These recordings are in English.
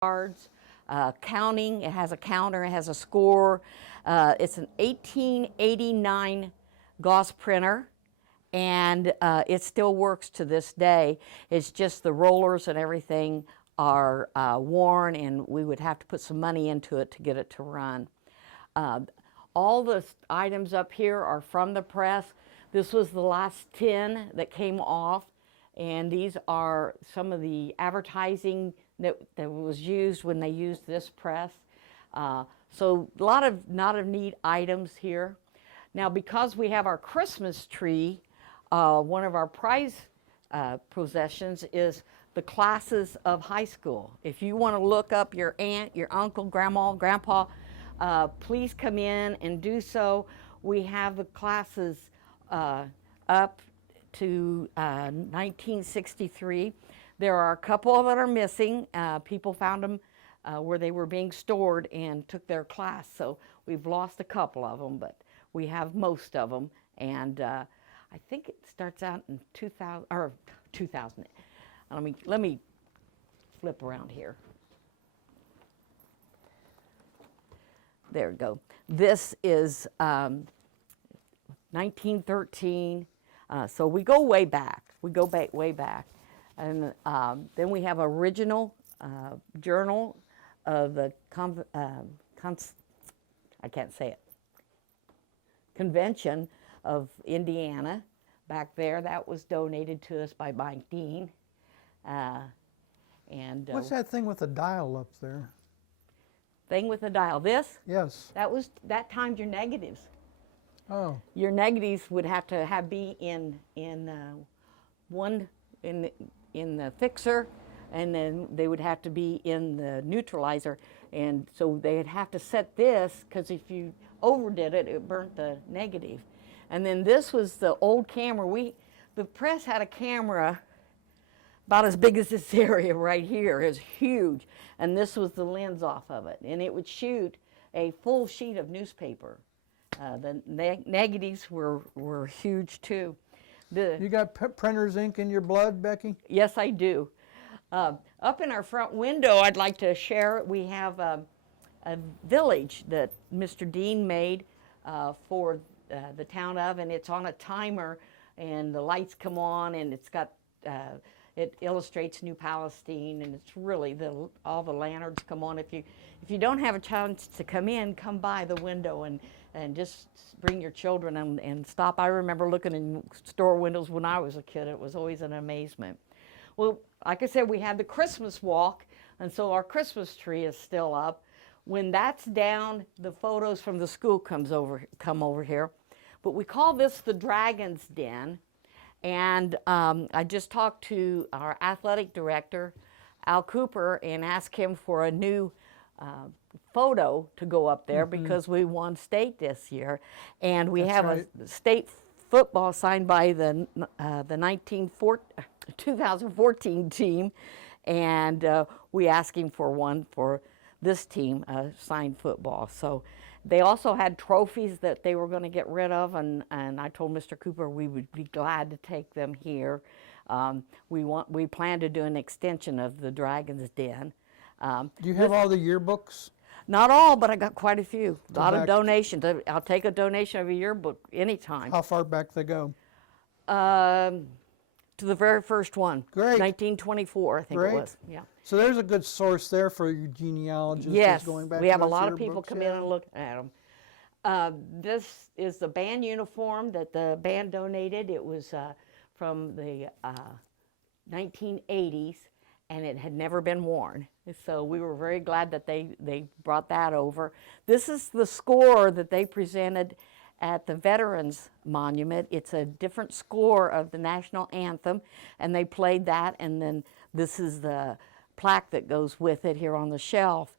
cards, counting. It has a counter, it has a score. It's an 1889 Gauss printer, and it still works to this day. It's just the rollers and everything are worn, and we would have to put some money into it to get it to run. All the items up here are from the press. This was the last tin that came off, and these are some of the advertising that was used when they used this press. So a lot of neat items here. Now, because we have our Christmas tree, one of our prize possessions is the classes of high school. If you want to look up your aunt, your uncle, grandma, grandpa, please come in and do so. We have the classes up to 1963. There are a couple that are missing. People found them where they were being stored and took their class. So we've lost a couple of them, but we have most of them. And I think it starts out in 2000, or 2000. Let me flip around here. There we go. This is 1913. So we go way back. We go back way back. And then we have original journal of the I can't say it. Convention of Indiana back there. That was donated to us by Mike Dean. What's that thing with the dial up there? Thing with the dial. This? Yes. That timed your negatives. Oh. Your negatives would have to be in the fixer, and then they would have to be in the neutralizer, and so they'd have to set this, because if you overdid it, it burnt the negative. And then this was the old camera. The press had a camera about as big as this area right here. It was huge, and this was the lens off of it, and it would shoot a full sheet of newspaper. The negatives were huge too. You got printer's ink in your blood, Becky? Yes, I do. Up in our front window, I'd like to share, we have a village that Mr. Dean made for the town of, and it's on a timer, and the lights come on, and it's got, it illustrates New Palestine, and it's really, all the lanterns come on. If you don't have a chance to come in, come by the window and just bring your children and stop. I remember looking in store windows when I was a kid. It was always an amazement. Well, like I said, we had the Christmas walk, and so our Christmas tree is still up. When that's down, the photos from the school come over here. But we call this the Dragon's Den. And I just talked to our athletic director, Al Cooper, and asked him for a new photo to go up there because we won state this year. And we have a state football signed by the 2014 team, and we asked him for one for this team, signed football. So they also had trophies that they were going to get rid of, and I told Mr. Cooper we would be glad to take them here. We plan to do an extension of the Dragon's Den. Do you have all the yearbooks? Not all, but I got quite a few. A lot of donations. I'll take a donation of a yearbook anytime. How far back they go? To the very first one. Great. 1924, I think it was. Yeah. So there's a good source there for your genealogists. Yes, going back we to have a those lot of people yearbooks, come in and look at them. This is the band uniform that the band donated. It was from the 1980s, and it had never been worn. So we were very glad that they brought that over. This is the score that they presented at the Veterans Monument. It's a different score of the national anthem, and they played that, and then this is the plaque that goes with it here on the shelf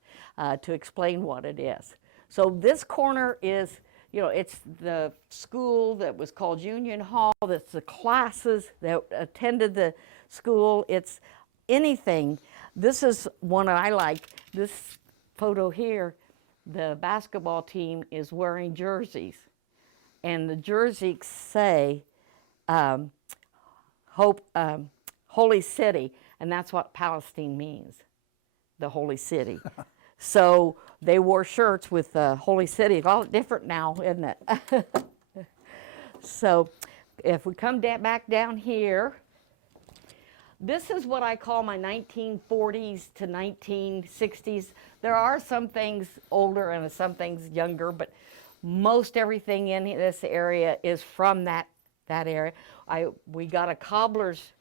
to explain what it is. So this corner is, it's the school that was called Union Hall. That's the classes that attended the school. It's anything. This is one I like. This photo here, the basketball team is wearing jerseys, and the jerseys say Holy City, and that's what Palestine means. the Holy City. So they wore shirts with the Holy City. It's all different now, isn't it? So if we come back down here, this is what I call my 1940s to 1960s. There are some things older and some things younger, but most everything in this area is from that area. We got a cobbler's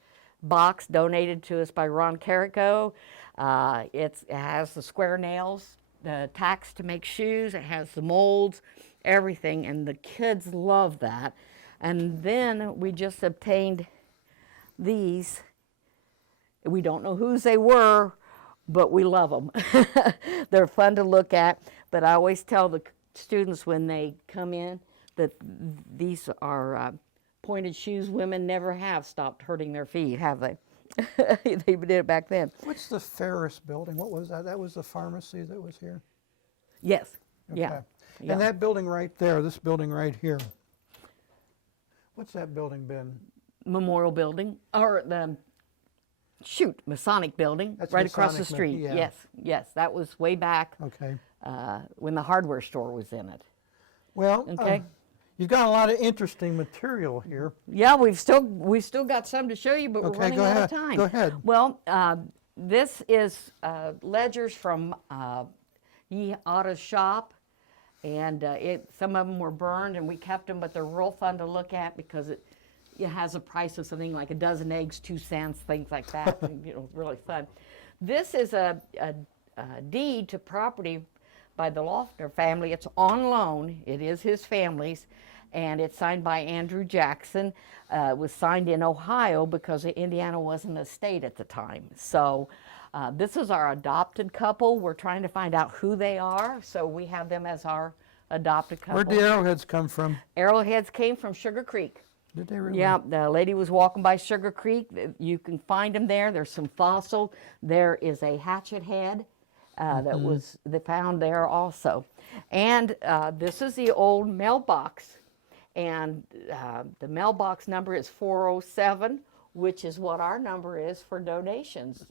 box donated to us by Ron Curator. It has the square nails, the tacks to make shoes, it has the molds, everything, and the kids love that. And then we just obtained these. We don't know whose they were, but we love them. They're fun to look at, but I always tell the students when they come in that these are pointed shoes. Women never have stopped hurting their feet, have they? They did it back then. What's the Ferris building? What was that? That was the pharmacy that was here? Yes, Okay. yeah. And that building right there, this building right here, what's that building been? Memorial Building, or the Masonic Building, That's right across the Masonic, street. yeah. Yes, yes, that was way back Okay. when the hardware store was in it. Well, Okay. you've got a lot of interesting material here. Yeah, we've still got some to show you, but we're Okay, running go out ahead. of time. Go ahead. Well, this is ledgers from Ye Otto's shop, and some of them were burned, and we kept them, but they're real fun to look at because it has a price of something like a dozen eggs, 2 cents, things like that. And, really fun. This is a deed to property by the Lofner family. It's on loan. It is his family's, and it's signed by Andrew Jackson. It was signed in Ohio because Indiana wasn't a state at the time. So this is our adopted couple. We're trying to find out who they are, so we have them as our adopted couple. Where'd the arrowheads come from? Arrowheads came from Sugar Creek. Did they really? Yeah, the lady was walking by Sugar Creek. You can find them there. There's some fossil. There is a hatchet head that they found there also. And this is the old mailbox. And the mailbox number is 407, which is what our number is for donations.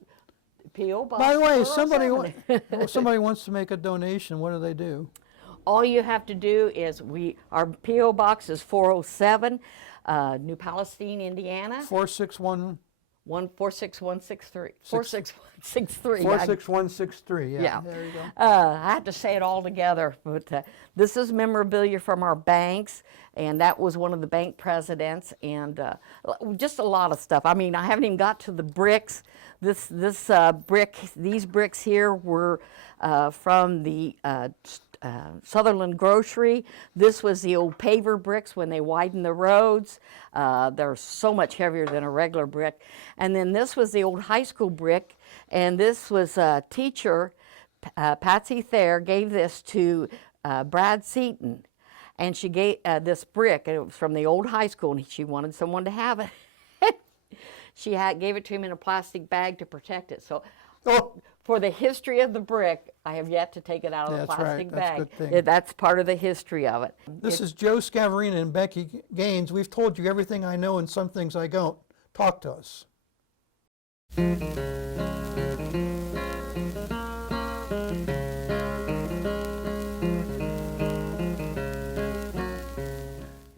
P.O. Box By the way, 407. somebody wants to make a donation. What do they do? All you have to do is our P.O. Box is 407, New Palestine, Indiana. 461. 46163. 46163. 46163. Yeah. Yeah. There you go. I have to say it all together, but this is memorabilia from our banks, and that was one of the bank presidents, and just a lot of stuff. I mean, I haven't even got to the bricks. These bricks here were from the Sutherland Grocery. This was the old paver bricks when they widened the roads. They're so much heavier than a regular brick. And then this was the old high school brick, and this was a teacher, Patsy Thayer, gave this to Brad Seaton. And she gave this brick, and it was from the old high school, and she wanted someone to have it. She gave it to him in a plastic bag to protect it. So for the history of the brick, I have yet to take it out of the plastic bag. That's a good thing. That's part of the history of it. This is Joe Skvarenina and Becky Gaines. We've told you everything I know and some things I don't. Talk to us.